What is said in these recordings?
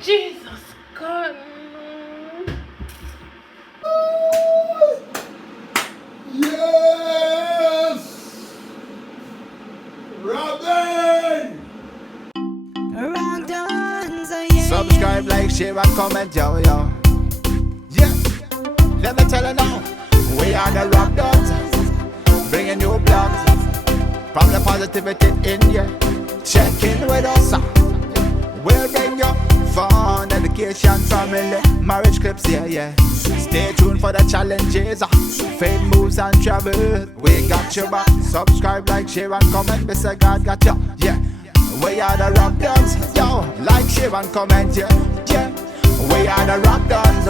Jesus God. Yes! Robin! ROBDONS, yeah. Subscribe, like, share, and comment, yo, yo. Yeah, let me tell you now. We are the ROBDONS, bringing you blogs from the positivity in you. Check in with us. We'll bring you fun, education, family, marriage clips, yeah, yeah. Stay tuned for the challenges, fame moves and travel. We got your back. Subscribe, like, share, and comment. Mr. God got you, yeah. We are the ROBDONS, yo. Like, share, and comment, yeah, yeah. We are the ROBDONS,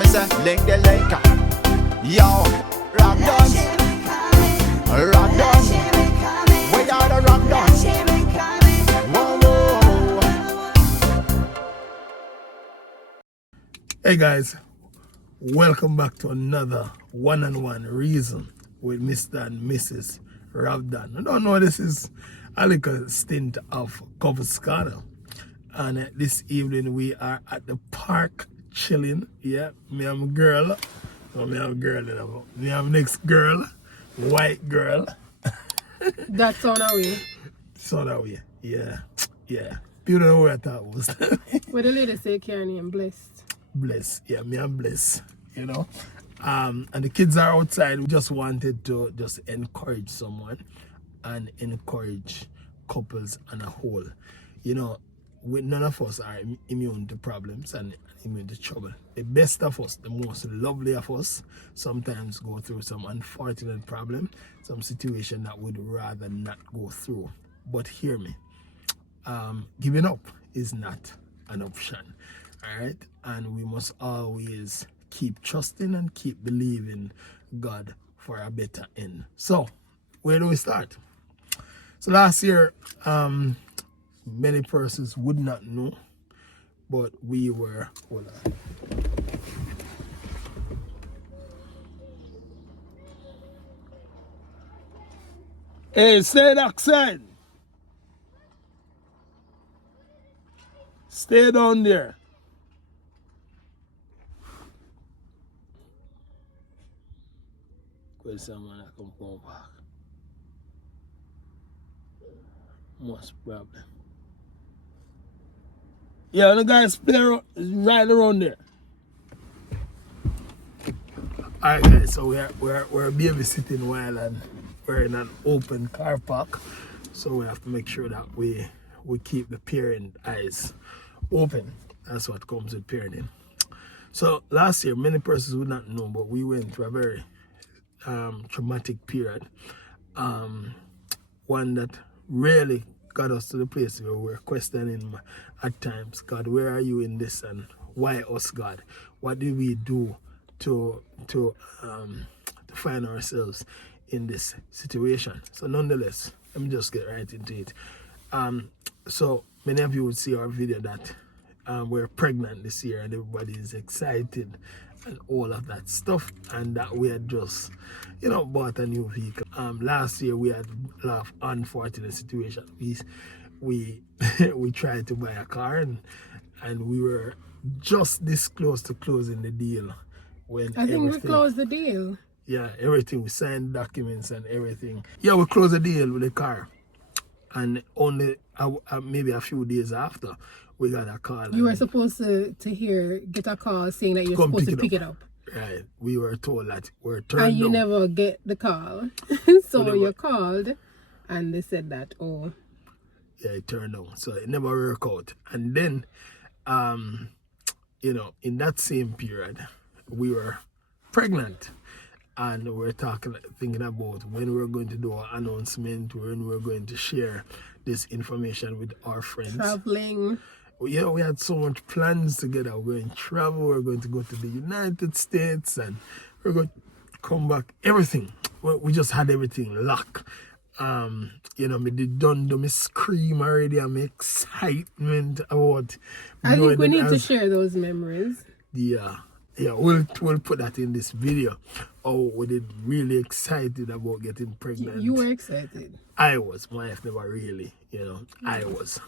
Mr. Link the link, yo. ROBDONS, ROBDONS. We are the ROBDONS. Whoa, whoa. Hey guys, welcome back to another one-on-one reason with Mr. and Mrs. ROBDON. I don't know, this is a little stint of Covascana. And this evening we are at the park chilling. Yeah, me and my girl. No, me and my girl, you know. Me and my next girl, white girl. That's on our way. So that way, yeah, yeah. Beautiful way I thought it was. What the lady say, Karen, I'm blessed. Bless, yeah, me and bless, you know. And the kids are outside. We just wanted to just encourage someone and encourage couples on a whole. You know, none of us are immune to problems and immune to trouble. The best of us, the most lovely of us, sometimes go through some unfortunate problem, some situation that we'd rather not go through. But hear me, giving up is not an option, all right? And we must always keep trusting and keep believing God for a better end. So, where do we start? So last year, many persons would not know, but we were, hold on. Hey, say the accent. Stay down there. Where's someone that come back? Most problem. Yeah, the guys play right around there. Alright guys, so we're babysitting while and we're in an open car park. So we have to make sure that we keep the parent eyes open. That's what comes with parenting. So last year, many persons would not know, but we went through a very traumatic period. One that really got us to the place where we're questioning at times, God, where are you in this, and why us, God? What did we do to find ourselves in this situation? So nonetheless, let me just get right into it. So many of you would see our video that we're pregnant this year and everybody is excited and all of that stuff, and that we had just, you know, bought a new vehicle. Last year we had a lot of unfortunate situation. We tried to buy a car and we were just this close to closing the deal when I think we closed the deal. Yeah, everything, we signed documents and everything. Yeah, we closed the deal with the car, and only maybe a few days after, we got a call. You were supposed to get a call saying that you're supposed to pick it up. Right, we were told that we're turned and you down. never get the call. So you called and they said that, oh. Yeah, it turned down. So it never worked out. And then, you know, in that same period, we were pregnant. And we're thinking about when we're going to do our announcement, when we're going to share this information with our friends. Traveling. Yeah, we had so much plans together. We're going to travel, we're going to go to the United States, and we're going to come back. Everything. We just had everything locked. You know, me did done do me scream already. I'm excitement about. I think we need to share those memories. Yeah, we'll put that in this video. Oh, we did really excited about getting pregnant. You were excited. I was. My wife never really, you know. I was.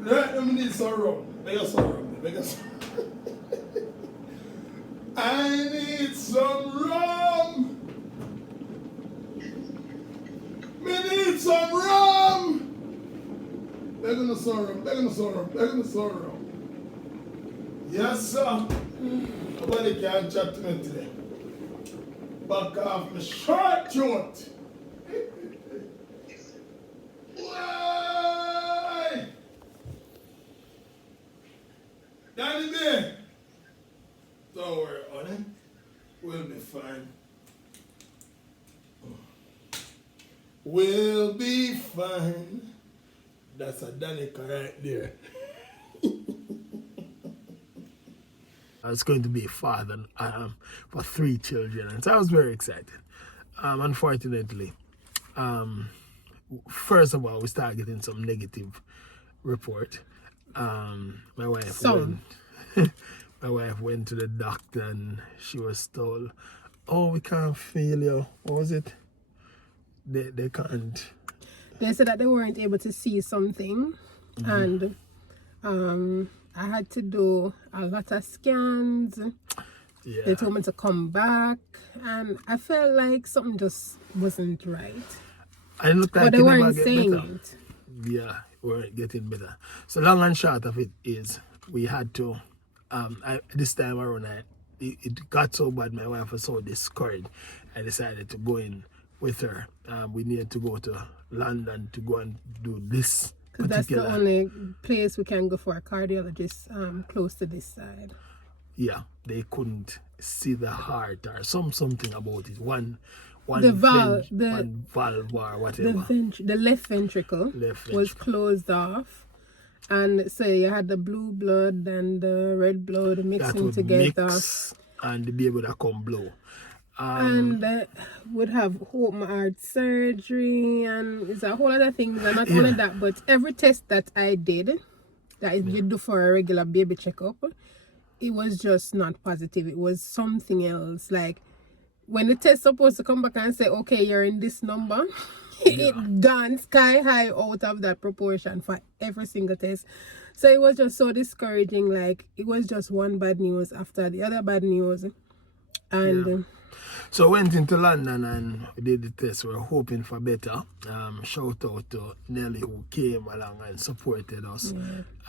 Right, let me need some rum. Make us some rum. Make us. I need some rum. Me need some rum. Begging the some rum. Begging the some rum. Begging the some rum. Yes, sir. Nobody can chat to me today. Back off my short throat. Why? Danny Bear. Don't worry, honey. We'll be fine. We'll be fine. That's a Danica right there. I was going to be a father for 3 children, and so I was very excited. Unfortunately, first of all, we started getting some negative report. My wife my wife went to the doctor, and she was told, "Oh, we can't feel you." What was it? They can't. They said that they weren't able to see something, and I had to do a lot of scans. Yeah. They told me to come back, and I felt like something just wasn't right. I looked like But they weren't saying it. Yeah, we weren't getting better. So long and short of it is, we had to. This time around, it got so bad. My wife was so discouraged. I decided to go in with her. We needed to go to London to go and do this. Because that's the only place we can go for a cardiologist close to this side. Yeah, they couldn't see the heart or something about it. One valve or whatever. The left ventricle was closed off, and so you had the blue blood and the red blood mixing together, mix and the baby that come blow. And would have open heart surgery, and it's a whole other things. And not only that, but every test that I did, that you do for a regular baby checkup, it was just not positive. It was something else. Like when the test supposed to come back and say, okay, you're in this number, it gone sky high out of that proportion for every single test. So it was just so discouraging. Like it was just one bad news after the other bad news. And so I went into London and we did the test. We were hoping for better. Shout out to Nelly who came along and supported us.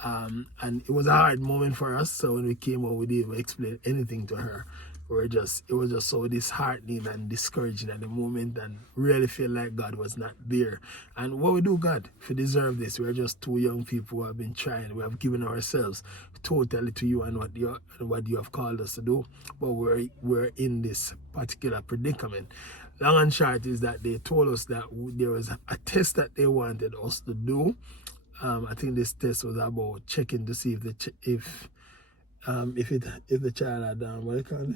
And it was a hard moment for us. So when we came out, we didn't explain anything to her. It was just so disheartening and discouraging at the moment, and really feel like God was not there. And what we do, God, if we deserve this, we're just 2 young people who have been trying. We have given ourselves totally to you and what you have called us to do. But we're in this particular predicament. Long and short is that they told us that there was a test that they wanted us to do. I think this test was about checking to see if the child had what do you call it?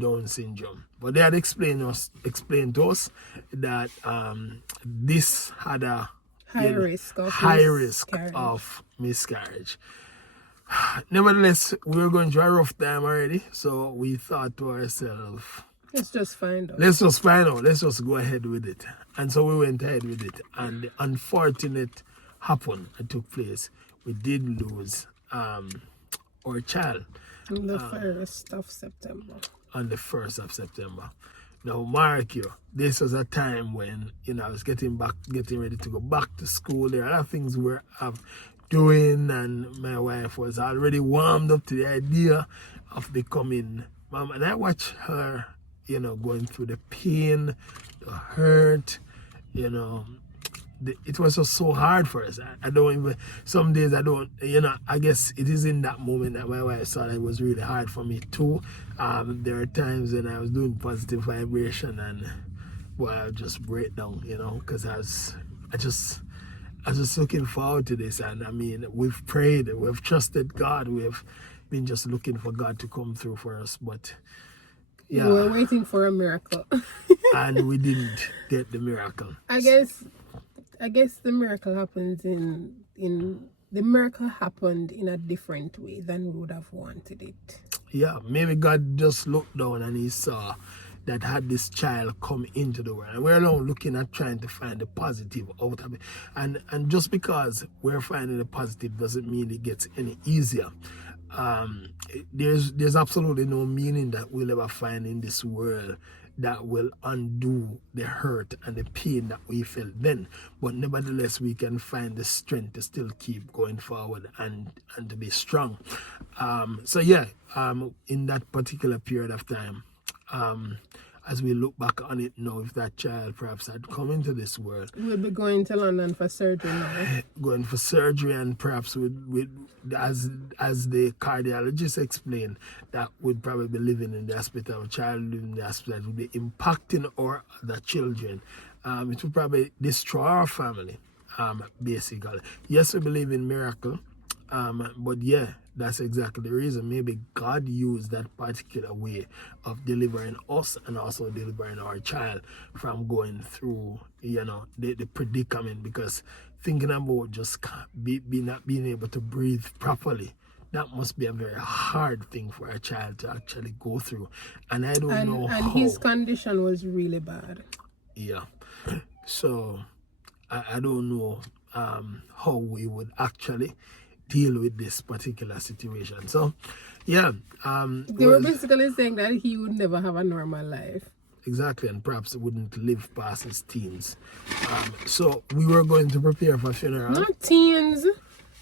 Down syndrome. But they had explained to us that this had a high risk of miscarriage. Nevertheless, we were going through a rough time already, so we thought to ourselves, let's just find out. Let's just go ahead with it. And so we went ahead with it. And the unfortunate happened and took place. We did lose our child on the 1st of September. On the 1st of September. Now, mark you, this was a time when, I was getting ready to go back to school. There are a lot of things we were doing, and my wife was already warmed up to the idea of becoming mom. And I watched her, going through the pain, the hurt, it was just so hard for us. Some days I don't, I guess it is in that moment that my wife saw that it was really hard for me too. There are times when I was doing positive vibration and, I would just break down, because I was just looking forward to this. And I mean, we've prayed, we've trusted God, we've been just looking for God to come through for us, but yeah. We were waiting for a miracle. And we didn't get the miracle. I guess the miracle happens the miracle happened in a different way than we would have wanted it. Yeah, maybe God just looked down and he saw, that had this child come into the world. And we're now looking at trying to find the positive out of it. And just because we're finding the positive doesn't mean it gets any easier. There's absolutely no meaning that we'll ever find in this world that will undo the hurt and the pain that we felt then. But nevertheless, we can find the strength to still keep going forward and to be strong. So yeah, in that particular period of time, as we look back on it now, if that child perhaps had come into this world, we'll be going to London for surgery now. Going for surgery, and perhaps with as the cardiologist explained, that would probably be living in the hospital. A child living in the hospital would be impacting our other children. It would probably destroy our family, basically. Yes, we believe in miracle, but yeah, that's exactly the reason. Maybe God used that particular way of delivering us and also delivering our child from going through, the predicament. Because thinking about just not being able to breathe properly, that must be a very hard thing for a child to actually go through. And I don't know how. And his condition was really bad. Yeah. So I don't know how we would actually deal with this particular situation. So yeah, they were basically saying that he would never have a normal life. Exactly, and perhaps wouldn't live past his teens. So we were going to prepare for funeral. Not teens.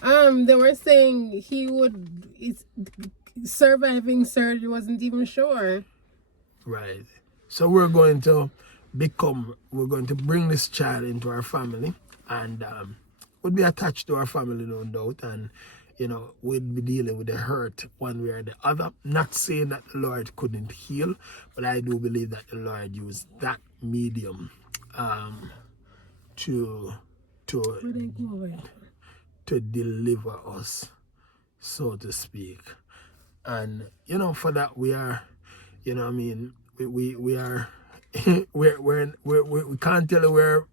They were saying surviving surgery, wasn't even sure. Right. So we're going to bring this child into our family, and would be attached to our family, no doubt, and we'd be dealing with the hurt one way or the other. Not saying that the Lord couldn't heal, but I do believe that the Lord used that medium to deliver us, so to speak. And for that we are, we are we can't tell you we're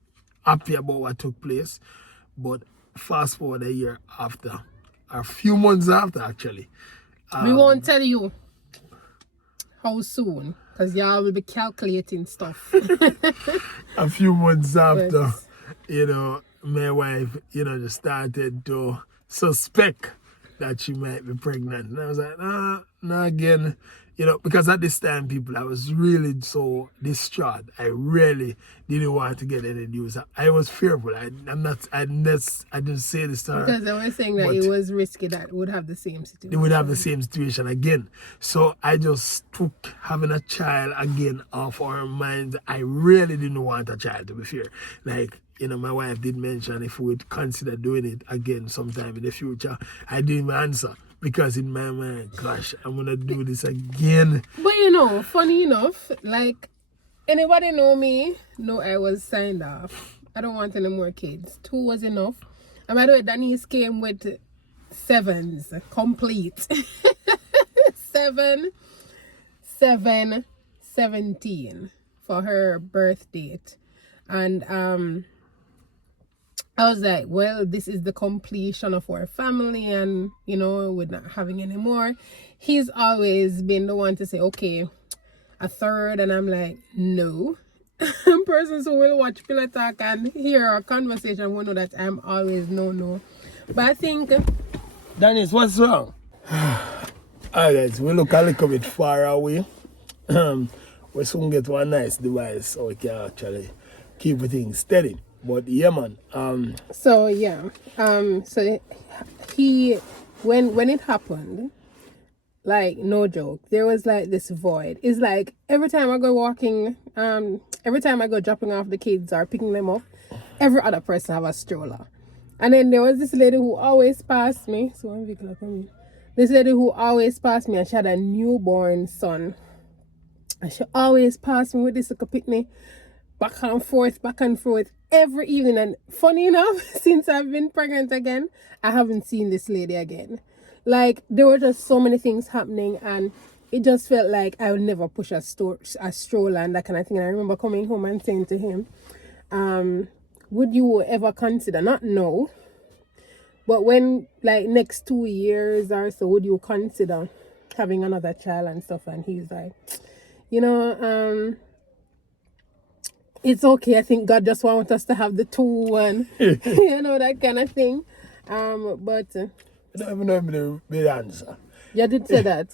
happy about what took place. But fast forward a year after, or a few months after actually. We won't tell you how soon, because y'all will be calculating stuff. A few months after, my wife, just started to suspect that she might be pregnant. And I was like, nah, again. Because at this time, people, I was really so distraught. I really didn't want to get any news. I was fearful. I didn't say this to her. Because they were saying that it was risky that it would have the same situation. They would have the same situation again. So I just took having a child again off our minds. I really didn't want a child, to be fair. Like, my wife did mention if we would consider doing it again sometime in the future. I didn't even answer. Because in my mind, gosh, I'm going to do this again. But funny enough, like, anybody know me? No, I was signed off. I don't want any more kids. 2 was enough. And by the way, Denise came with 7s, complete. 7, 17 for her birth date. And I was like, well, this is the completion of our family, and we're not having any more. He's always been the one to say, okay, a 3rd, and I'm like, no. Persons who will watch Pillow Talk and hear our conversation will know that I'm always no. But I think Dennis, what's wrong? Alright guys, we look a little bit far away. We soon get one nice device so we can actually keep things steady. But yeah, man. So he when it happened, like, no joke, there was like this void. It's like every time I go walking, every time I go dropping off the kids or picking them up, every other person have a stroller. And then there was this lady who always passed me. So one vehicle coming. This lady who always passed me, and she had a newborn son. And she always passed me with this little pitney, back and forth every evening. And funny enough, since I've been pregnant again, I haven't seen this lady again. Like, there were just so many things happening, and it just felt like I would never push a stroller and that kind of thing. And I remember coming home and saying to him, would you ever consider, not no, but when, like, next 2 years or so, would you consider having another child and stuff? And he's like, you know, it's okay. I think God just wants us to have the two and you know, that kind of thing. But I don't even know the answer. you did say that.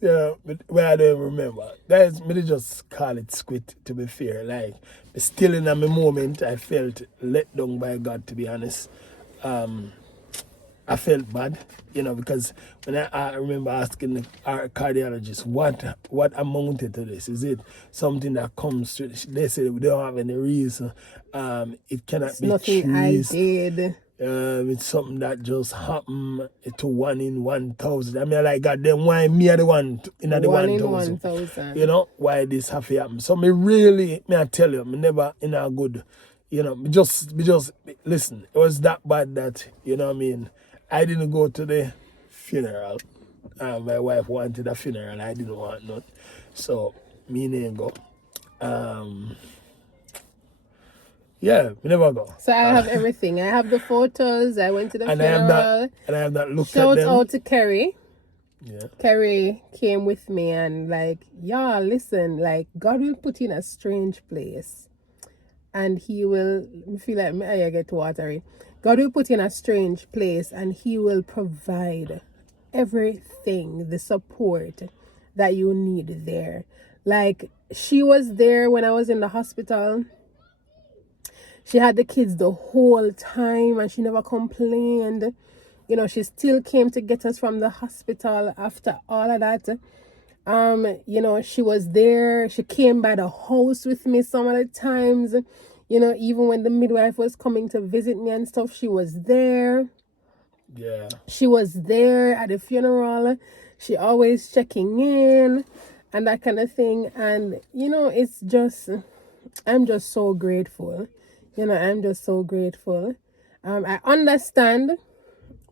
Yeah, but well, I don't remember. Guys, me just call it squid, to be fair. Like, still in a moment, I felt let down by God, to be honest. I felt bad, you know, because when I remember asking our cardiologist what amounted to this. Is it something that comes to, they said we don't have any reason. It cannot It's be nothing traced. I did. It's something that just happened to 1 in 1,000. I mean, like, God, then why me are the one in the 1 in 1,000? 1,000. You know, why this have to happen? So me I tell you, me never in a good, you know, me just listen. It was that bad that, you know what I mean, I didn't go to the funeral. My wife wanted a funeral. I didn't want none. So me didn't go. Yeah, we never go. So I have everything. I have the photos. I went to the funeral. I have not looked Shout at them. out to Kerry. Yeah. Kerry came with me and like, y'all, listen, like God will put you in a strange place. And he will, I feel like I get watery. God will put you in a strange place and he will provide everything, the support that you need there. Like, she was there when I was in the hospital. She had the kids the whole time and she never complained. You know, she still came to get us from the hospital after all of that. You know, she was there. She came by the house with me some of the times. You know, even when the midwife was coming to visit me and stuff, she was there. Yeah. She was there at the funeral. She always checking in and that kind of thing. And, you know, it's just, I'm just so grateful. You know, I'm just so grateful. I understand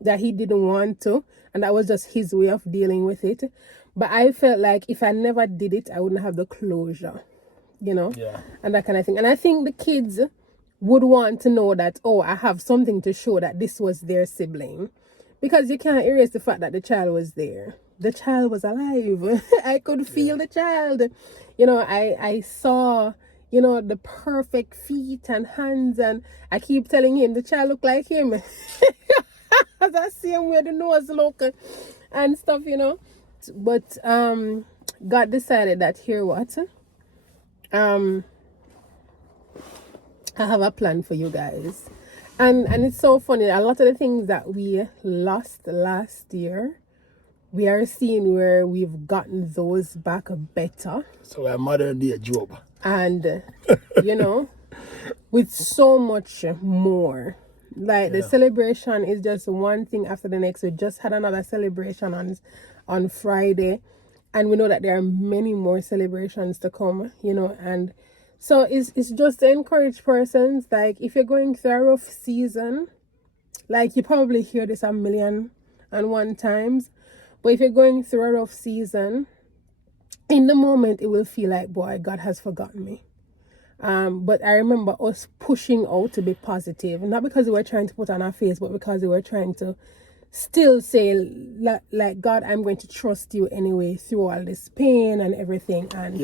that he didn't want to, and that was just his way of dealing with it. But I felt like if I never did it, I wouldn't have the closure, you know, and that kind of thing. And I think the kids would want to know that, oh, I have something to show that this was their sibling, because you can't erase the fact that the child was there. The child was alive. I could feel the child. You know, I saw, you know, the perfect feet and hands, and I keep telling him the child look like him. As I see him where the nose look and stuff, you know. But God decided that here what? I have a plan for you guys. And it's so funny. A lot of the things that we lost last year, we are seeing where we've gotten those back better. So we're modern day Job. And, you know, with so much more. Like, the celebration is just one thing after the next. We just had another celebration on Friday. And we know that there are many more celebrations to come, you know. And so it's just to encourage persons, like, if you're going through a rough season, like, you probably hear this 1,000,001 times. But if you're going through a rough season, in the moment, it will feel like, boy, God has forgotten me. But I remember us pushing out to be positive, not because we were trying to put on our face, but because we were trying to still say, like, God, I'm going to trust you anyway through all this pain and everything. And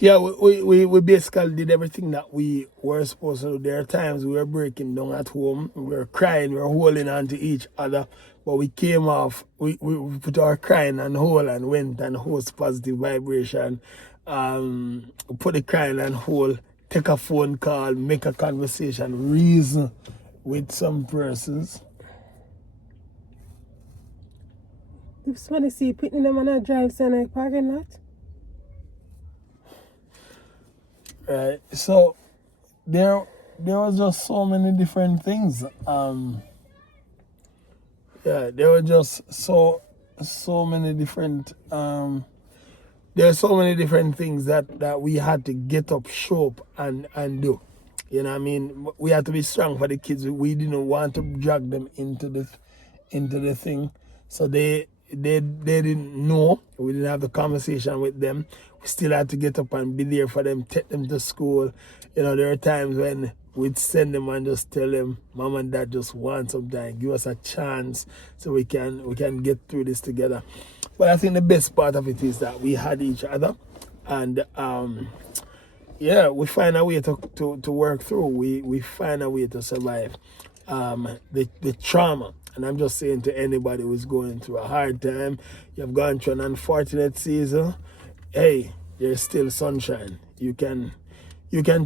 we basically did everything that we were supposed to do. There are times we were breaking down at home, we were crying, we were holding on to each other, but we came off, we put our crying on hold and went and host positive vibration. Put the crying on hold, take a phone call, make a conversation, reason with some persons. You just want to see putting them on a drive center parking lot? Right. So there was just so many different things. There were just so many different there are so many different things that we had to get up, show up and do. You know what I mean? We had to be strong for the kids. We didn't want to drag them into the thing. So they didn't know. We didn't have the conversation with them. We still had to get up and be there for them, take them to school. You know, there are times when we'd send them and just tell them, Mom and Dad just want some time, give us a chance so we can get through this together. But I think the best part of it is that we had each other. And yeah, we find a way to work through. We find a way to survive the trauma. And I'm just saying to anybody who's going through a hard time, you've gone through an unfortunate season, hey, there's still sunshine. You can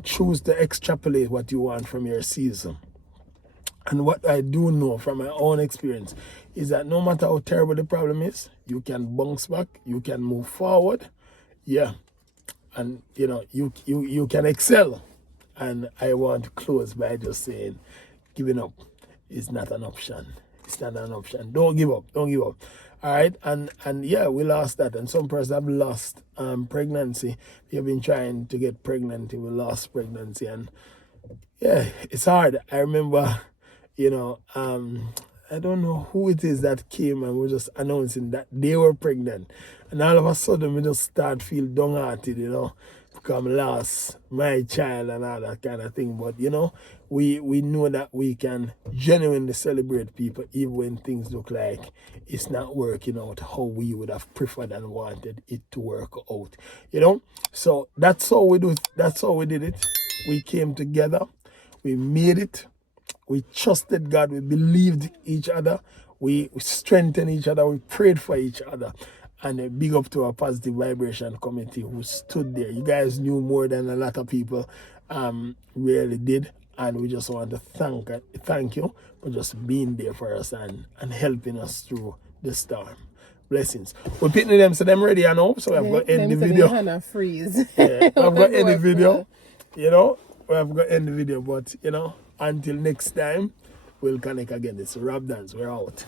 choose to extrapolate what you want from your season. And what I do know from my own experience is that no matter how terrible the problem is, you can bounce back, you can move forward, yeah, and you can excel. And I want to close by just saying, giving up is not an option. It's not an option. Don't give up. Don't give up. All right, and yeah, we lost that, and some persons have lost pregnancy. They've been trying to get pregnant, we lost pregnancy, and yeah, it's hard. I remember, I don't know who it is that came and was just announcing that they were pregnant, and all of a sudden we just start feel downhearted, because I lost my child and all that kind of thing. But we know that we can genuinely celebrate people even when things look like it's not working out how we would have preferred and wanted it to work out. So that's how we do it. That's how we did it. We came together, we made it, we trusted God, we believed each other, we strengthened each other, we prayed for each other. And a big up to our Positive Vibration committee who stood there. You guys knew more than a lot of people really did. And we just want to thank you for just being there for us and helping us through the storm. Blessings. We're picking them, so them ready, so I've got to end the video. Freeze. Yeah, I've got to end the video. We have got to end the video, but until next time, we'll connect again. It's ROBDONS. We're out.